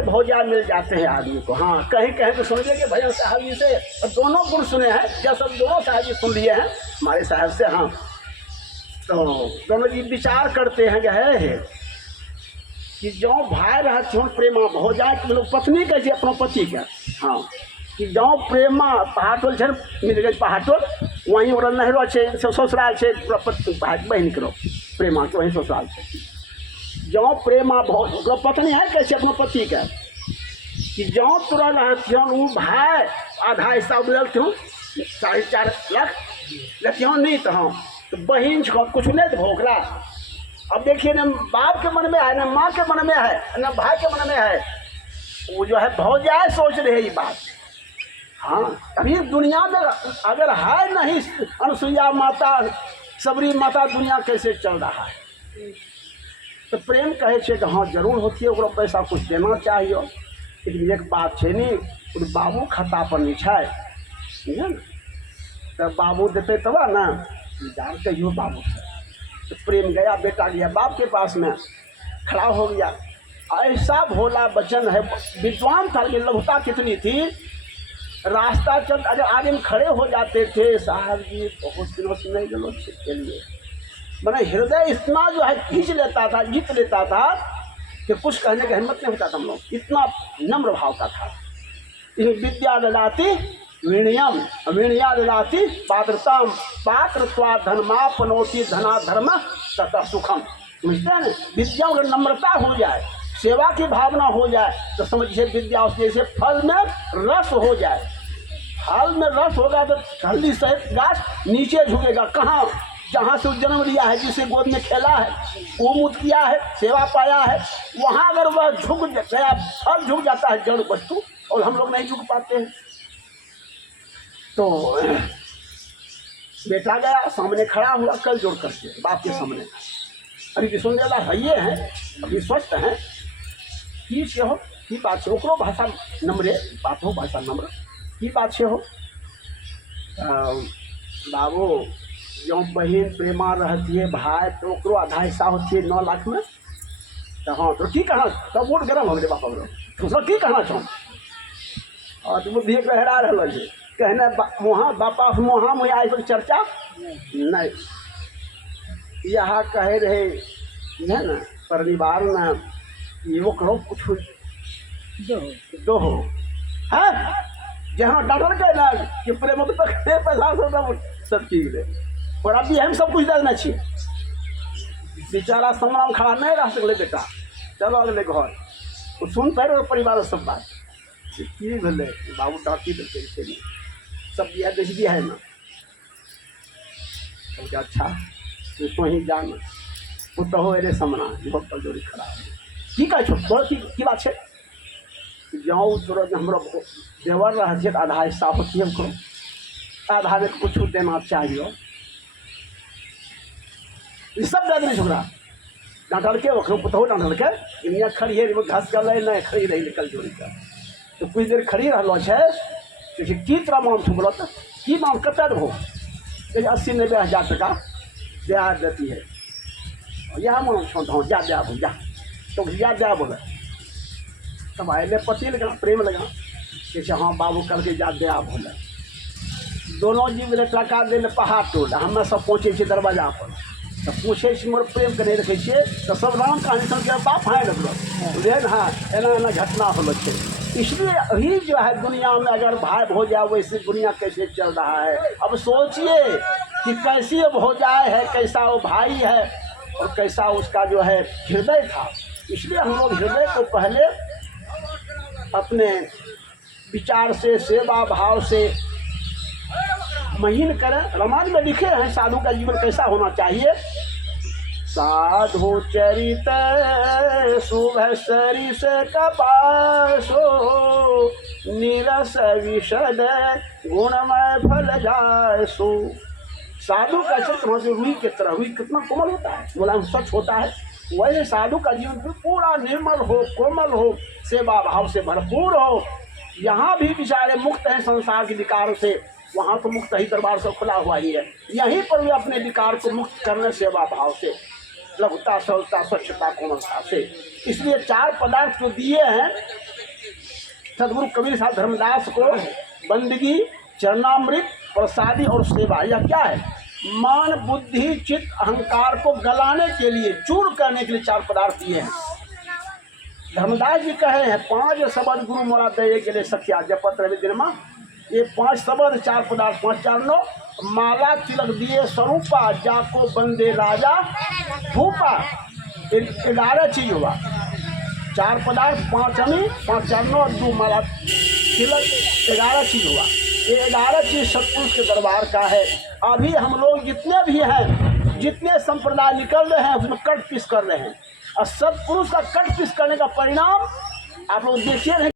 से भौजाई मिल जाते हैं आदमी को। हाँ, कहीं कहीं तो सुन लिए भैया साहब जी से, और दोनों गुण सुने हैं, क्या सब दोनों साहब जी सुन लिए हैं हमारे साहब से। हाँ, तो दोनों जी विचार करते हैं कि जो भाई रहते हो प्रेमा भौजाई के लोग पत्नी कैसे अपना पति का। हाँ, कि जो प्रेमा पहाटोल छे मिल गए पहाटोल, वहीं और नहरो छे ससुराल छे भाई बहन करो प्रेमा के वहीं ससुराल छे। जो प्रेमा पत्नी है कैसे अपना पति का, कि जो तुरा रहती हूँ भाई आधा हिस्सा बदलते हूँ 4.5 लाख लेते हो नहीं तो हाँ, तो बहन कुछ नहीं तो भोगला। अब देखिए न बाप के मन में है, न माँ के मन में है, न भाई के मन में है, वो जो है भौजाई सोच रहे ये बात। हाँ, अभी दुनिया में अगर है नहीं अनुसुईया माता सबरी माता, दुनिया कैसे चल रहा है। तो प्रेम कहे छे कि हाँ जरूर होती है, पैसा कुछ देना चाहिए, लेकिन एक बात है नहीं, बाबू खाता पर नहीं है न, तो बाबू देते तब ना विचार कहियो बाबू से। तो प्रेम गया, बेटा गया बाप के पास में खड़ा हो गया। ऐसा भोला वचन है, विद्वान था, ये लघुता कितनी थी। रास्ता चल अगर आगे में खड़े हो जाते थे, साहब जी बहुत दिनों से नहीं गलो के लिए, मैंने हृदय इतना जो है खींच लेता था, जीत लेता था कि कुछ कहने की हिम्मत नहीं होता था हम लोग, इतना नम्र भाव का था। विद्या ददाति विनयम विनया ददाति पात्रताम पात्रत्वा धर्मापनोति धना धर्म तथा सुखम। समझते हैं ना, विद्या अगर नम्रता हो जाए, सेवा की भावना हो जाए, तो समझिए विद्या उसके जैसे फल में रस हो जाए। फल में रस होगा तो हल्दी सहित गाछ नीचे झुकेगा। कहाँ? जहाँ से जन्म लिया है, जिसे गोद में खेला है, गोमूत किया है, सेवा पाया है, वहाँ अगर वह झुक गया, फल झुक जाता है जड़ वस्तु, और हम लोग नहीं झुक पाते हैं। तो बेटा गया, सामने खड़ा हुआ, कल जोड़ करके बाप के सामने। अभी विश्वविद्यालय है ये है, अभी स्वस्थ हैं, की से हो की बात से ओकरो भाषा नम्रे बात हो, भाषा नम्र की बात से हो। बाबू जो बहन प्रेमा रहती है भाई, तो ओकरो आधा हिस्सा होती है 9 लाख में। तो हाँ, तो की कहना तब वोट गरम हो गए बापा तो की कहना चाहूँ। और तो बुद्धि गहरा रहा है कहने वहाँ बापा वहाँ में आई पर चर्चा नहीं, यहाँ कहे रहे है ना परिवार में ये करो कुछ दो हो है, जहाँ डॉक्टर कहे ना कि प्रेम तो पैसा सब चीज है, और अभी हम सब कुछ देना चाहिए। बेचारा संग्राम खड़ा नहीं रह सकले, बेटा चलो अगले घर, वो सुन पाए रहे परिवार सब बात की भले बाबू डांटी देते सब दिया देख दिया है ना, सबके अच्छा तो ही जाना वो तो हो रे समना बहुत कमजोरी खड़ा ठीक है। छोट की बात है, जाऊँ तुरंत हमारा देवर रह आधा हिस्सा होती है, हमको आधा में कुछ देना चाहिए। ये सब दे देने छोकरा डांटल के वो पुतहो डांटल के इनिया खड़ी है, घास गल नहीं खड़ी रही निकल जोड़ी का, तो कुछ देर खड़ी रहा है की तरह मांग छू बोलत की मांग कत हो 80-90 हज़ार टका ब्याह देती है, यह मांग छो जा ब्याह बोल जा, तो जा ब्याह बोले तब आए पति लगा प्रेम लगा जैसे हाँ बाबू कल के जा ब्याह बोले। दोनों जीव टका दे पहाड़ टोल हमें सब पहुँचे दरवाजा पर, तो पूछे मोर प्रेम करे रखे छे, तो सब राम कहानी सुन के बाप हाँ रखल हाँ एना घटना होलो छे। इसलिए अभी जो है दुनिया में अगर भाई हो जाए वैसे दुनिया कैसे चल रहा है। अब सोचिए कि कैसी हो जाए है, कैसा वो भाई है और कैसा उसका जो है हृदय था। इसलिए हम लोग हृदय को पहले अपने विचार से सेवा भाव से महीन करें। रामायण में लिखे हैं साधु का जीवन कैसा होना चाहिए। साधु चरित शुभ सरिस कपासो नीरस विशद गुणमय फल जासो। साधु का चित्र रुई की तरह, रुई कितना कोमल होता है, मुलायम स्वच्छ होता है, वैसे साधु का जीवन भी पूरा निर्मल हो, कोमल हो, सेवा भाव से भरपूर हो। यहाँ भी बेचारे मुक्त हैं संसार के विकारों से, वहाँ तो मुक्त ही दरबार से खुला हुआ ही है। यहीं पर भी अपने विकार को मुक्त करने सेवा भाव से, लघुता, सरलता, स्वच्छता, कोमलता से। इसलिए 4 पदार्थ जो दिए हैं सदगुरु कबीर साहब धर्मदास को बंदगी, चरणामृत, प्रसादी और सेवा, यह क्या है? मान, बुद्धि, चित्त, अहंकार को गलाने के लिए, चूर करने के लिए 4 पदार्थ दिए हैं। धर्मदास जी कहे हैं 5 शब्द गुरु मोरा दये के लिए सखिया जपत रवि दिनमा। ये 5 शब्द 4 पदार्थ, 5 4 9, माला तिलक दिए स्वरूपा, जाको बंदे राजा भूपा। 11 चीज हुआ, 4 पदार्थ, 5 अमी, 5 4 9 और 2 माला तिलक, 11 चीज हुआ। ये 11 चीज सतपुरुष के दरबार का है। अभी हम लोग जितने भी हैं, जितने संप्रदाय निकल रहे हैं, उसमें कट पीस कर रहे हैं, और सतपुरुष का कट पीस करने का परिणाम आप लोग देखिए।